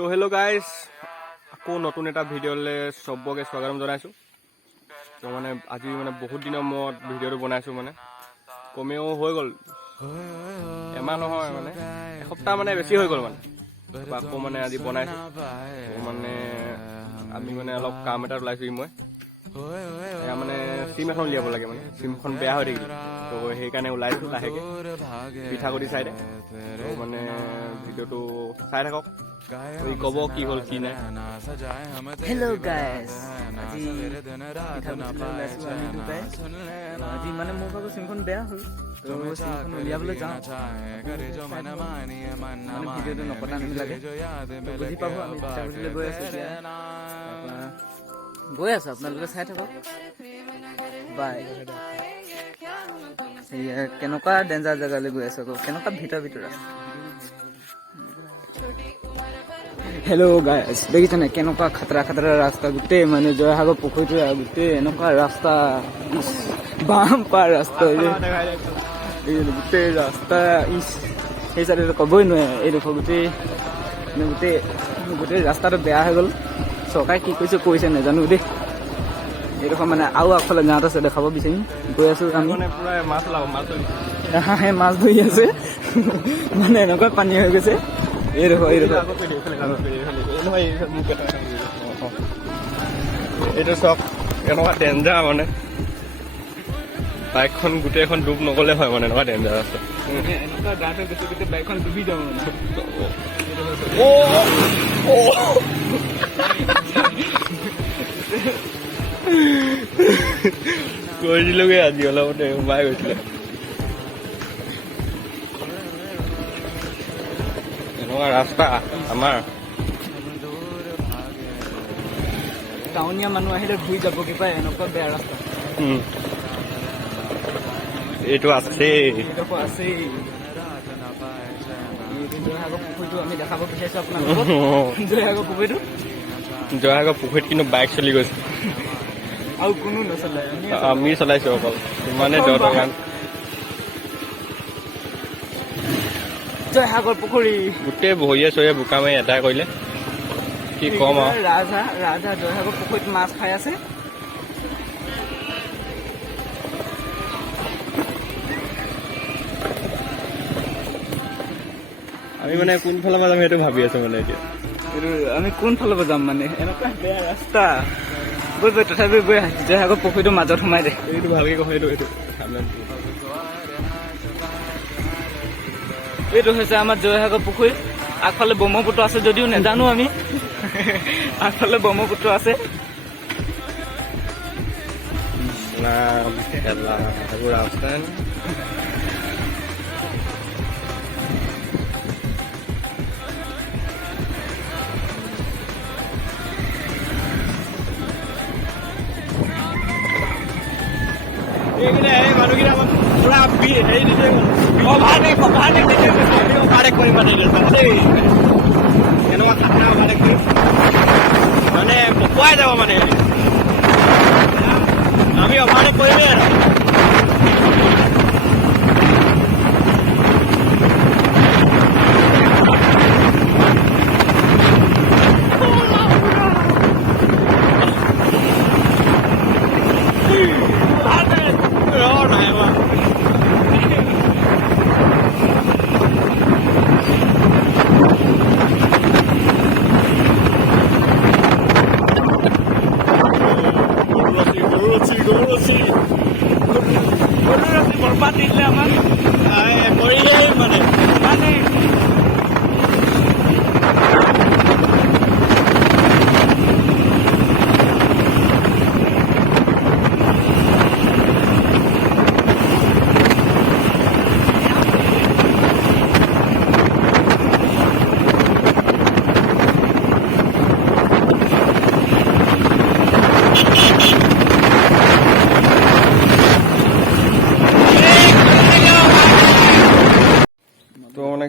তো hello' guys, আকৌ নতুন এটা ভিডিঅ'লৈ চবকে স্বাগতম জনাইছোঁ। তো মানে আজি মানে বহুত দিনৰ মূৰত ভিডিঅ'টো বনাইছোঁ, মানে কমেও হৈ গ'ল এমাহ নহয়, মানে এসপ্তাহ মানে বেছি হৈ গ'ল। মানে আকৌ মানে আজি বনাইছোঁ। তো মানে আমি মানে অলপ কাম এটাত ওলাইছোঁ। মই এয়া মানে চিম এখন উলিয়াব লাগে, মানে চিমখন বেয়া হৈ থাকিলে, তো সেইকাৰণে ওলাইছোঁ লাহেকৈ পিঠাগুটি চাইডে। তো মানে ভিডিঅ'টো চাই থাকক, ক'ব কি হ'ল কি নাই। হেল্ল' গাইজ, আজি আজি মানে মোৰ ভাগৰ চিমখন বেয়া হ'ল, তো চিমখন উলিয়াবলৈ যাওঁ। মানে ভিডিঅ'টো নকটা নিমিলাকে বুজি পাব। আমি পিঠাগুটিলৈ গৈ আছোঁ, এতিয়া গৈ আছোঁ, আপোনালোকে চাই থাকক। বাই। কেনেকুৱা ডেঞ্জাৰ জেগালৈ গৈ আছোঁ, আকৌ কেনেকুৱা ভিতৰত আছে। হেল্ল' গাইজ, দেখিছে নাই কেনেকুৱা খাতৰা ৰাস্তা, গোটেই মানে জয়সাগৰ পুখুৰীটো গোটেই এনেকুৱা ৰাস্তা, বাম্পাৰ ৰাস্তা, গোটেই ৰাস্তা সেই চাইডে ক'বই নোৱাৰে। এইডোখৰ গোটেই ৰাস্তাটো বেয়া হৈ গ'ল। চৰকাৰে কি কৰিছে নাজানো দেই। এইডোখৰ মানে আৰু আগফালে গাঁৱত আছে, দেখাব বিচাৰিম। গৈ আছোঁ আমি, মাছ ধৰি আছে মানে এনেকুৱা পানী হৈ গৈছে। এইটো চক এনেকুৱা ডেঞ্জাৰ, মানে বাইকখন গোটেইখন ডুব নগ'লে হয়, মানে এনেকুৱা ডেঞ্জাৰ আছে। এনেকুৱা গাঁত হৈ গৈছে, গোটেই বাইকখন ডুবি যাওঁ মানে। কৈ দিলোগে আজি অলপতে সোমাই গৈছিলে। এনেকুৱা ৰাস্তা আমাৰ টাউনীয়া মানুহ আহিলে ঘূৰি যাবগৈ পায়, এনেকুৱা বেয়া ৰাস্তা। এইটো আছেই, এইডোখৰ আছেই। জয়সাগৰ পুখুৰীটো আমি দেখাব বিচাৰিছোঁ আপোনালোকক। জয়সাগৰ পুখুৰীত কিন্তু বাইক চলি গৈছে, আৰু কোনো নচলায়, আমি চলাইছোঁ অকল। ইমানে দৰকাৰ জয়সাগৰ পুখুৰী গোটেই ভৰিয়ে চৰিয়ে বোকা মাৰি এদাই কৰিলে, কি ক'ম আৰু। ৰাজা জয়সাগৰ পুখুৰীত মাছ খাই আছে। আমি মানে কোনফালৰ পৰা যাম সেইটো ভাবি আছো। মানে এতিয়া আমি কোনফালৰ পৰা যাম, মানে এনেকুৱা বেয়া ৰাস্তা। গৈ তথাপিও গৈ জয়সাগৰ পুখুৰীটোৰ মাজত সোমাই দে। এইটো ভালকে কওঁ, এইটো হৈছে আমাৰ জয়সাগৰ পুখুৰী। আগফালে ব্ৰহ্মপুত্ৰ আছে যদিও নাজানো আমি। আগফালে ব্ৰহ্মপুত্ৰ আছে। মানুহকেইটা পুৰা হেৰি দিছে, অভাৰটেক কৰিম মানে দেই। এনেকুৱা খাতৰা অভাৰটেক কৰিম, মানে পকুৱাই যাব। মানে আমি অভাৰটেক কৰিমেই আৰু। বৰবাদ দিলে আমাক কৰিলে মানে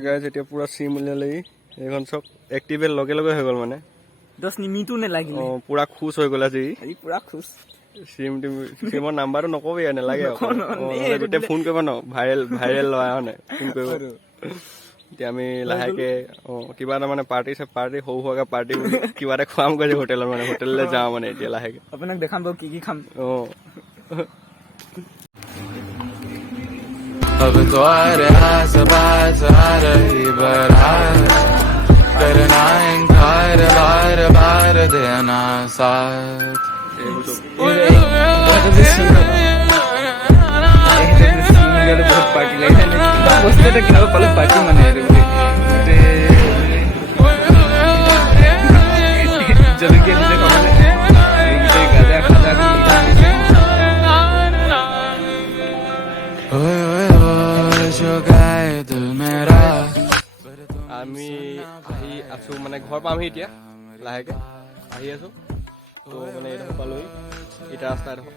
গাইজ। এতিয়া পুৰা চিম উলিয়ালে, এইখন চব এক্টিভেট লগে লগে হৈ গ'ল। মানে 10 মিনিটো নালাগিল, পুৰা খুচ হৈ গ'ল আজি পুৰা খুচ। চিমৰ নাম্বাৰটো নকবি, নালাগে গোটেই ফোন কৰিব ন, ভাইৰেল ল'ৰা মানে ফোন কৰিব। এতিয়া আমি লাহেকে কিবা এটা মানে পাৰ্টি সৰু সুৰাকে পাৰ্টি কিবা এটা খুৱাম গৈ হোটেলত মানে হোটেললৈ যাওঁ মানে এতিয়া লাহেকে আপোনাক দেখাম বাৰু কি খাম अब तो आ रहा सब आ रही बरात करना इनकार बार बार देना साथ বহুত পাৰ্টি লাগে বস্তু এটা কিনাব পালে পাৰ্টি মানে জলকীয়া দিলে খাবলৈ গাজা খাজা जो गाय दिल मेरा আমি আহি আছো মানে ঘৰ পামহি এতিয়া লাহেকে আহি আছো তো মানে এইডোখৰ পালোহি ইটা ৰাস্তা এডোখৰ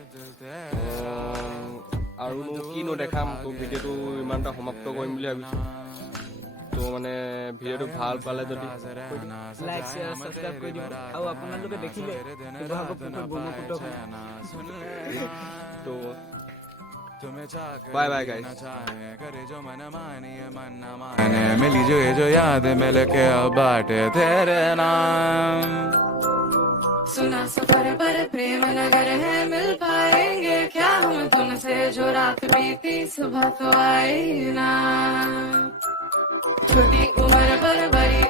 আৰুনো কিনো দেখাম তো ভিডিঅ'টো ইমানটা সমাপ্ত কৰিম বুলি ভাবিছোঁ তো মানে ভিডিঅ'টো ভাল পালে যদি লাইক শ্বেয়াৰ ছাবস্ক্ৰাইব কৰি দিব আৰু আপোনালোকে দেখিলে শিৱসাগৰ পুখুৰী ব্ৰহ্মপুত্ৰখন তো बाय बाय गाइस मिली जो याद मिल के अब बाटे तेरे नाम सुना सफर पर प्रेम नगर है मिल पाएंगे क्या हम तुमसे जो रात बीती सुबह तो आई ना छोटी उम्र पर बड़ी